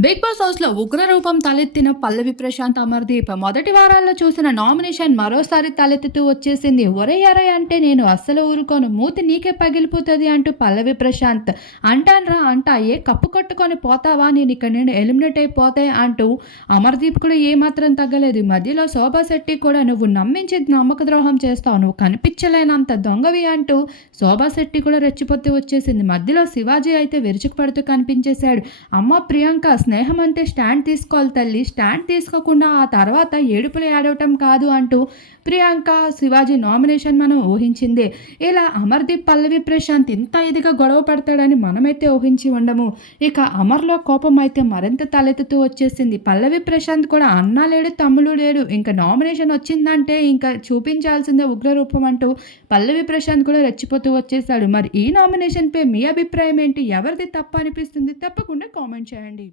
Big boss హౌస్లో ఉగ్ర రూపం తలెత్తిన పల్లవి ప్రశాంత్ అమర్దీప్ మొదటి వారాల్లో చూసిన నామినేషన్ మరోసారి తలెత్తుతూ వచ్చేసింది. ఒరే అరే అంటే నేను అస్సలు ఊరుకోను. మూతి నీకే పగిలిపోతుంది అంటూ పల్లవి ప్రశాంత్. అంటాన్రా అంటా. ఏ కప్పు కొట్టుకొని పోతావా? నేను ఇక్కడ నేను ఎలిమినేట్ అయిపోతాయి అంటూ అమర్దీప్ కూడా ఏమాత్రం తగ్గలేదు. మధ్యలో శోభా శెట్టి కూడా నువ్వు నమ్మించి నమ్మక ద్రోహం చేస్తావు. నువ్వు కనిపించలేనంత దొంగవి అంటూ శోభా శెట్టి కూడా రెచ్చిపోతూ వచ్చేసింది. మధ్యలో శివాజీ అయితే విరుచుకుపడుతూ కనిపించేశాడు. అమ్మ ప్రియాంక స్నేహం అంటే స్టాండ్ తీసుకోవాలి తల్లి. స్టాండ్ తీసుకోకుండా ఆ తర్వాత ఏడుపులు ఏడవటం కాదు అంటూ ప్రియాంక శివాజీ నామినేషన్ మనం ఊహించింది. ఇలా అమర్దీప్ పల్లవి ప్రశాంత్ ఇంత ఇదిగా గొడవ పడతాడని మనమైతే ఊహించి ఉండము. ఇక అమర్లో కోపం అయితే మరింత తలెత్తుతూ వచ్చేసింది. పల్లవి ప్రశాంత్ కూడా అన్న లేడు తమ్ముడు లేడు. ఇంకా నామినేషన్ వచ్చిందంటే ఇంకా చూపించాల్సిందే ఉగ్రరూపం అంటూ పల్లవి ప్రశాంత్ కూడా రెచ్చిపోతూ వచ్చేసాడు మరి ఈ నామినేషన్పై మీ అభిప్రాయం ఏంటి? ఎవరిది తప్ప అనిపిస్తుంది? తప్పకుండా కామెంట్ చేయండి.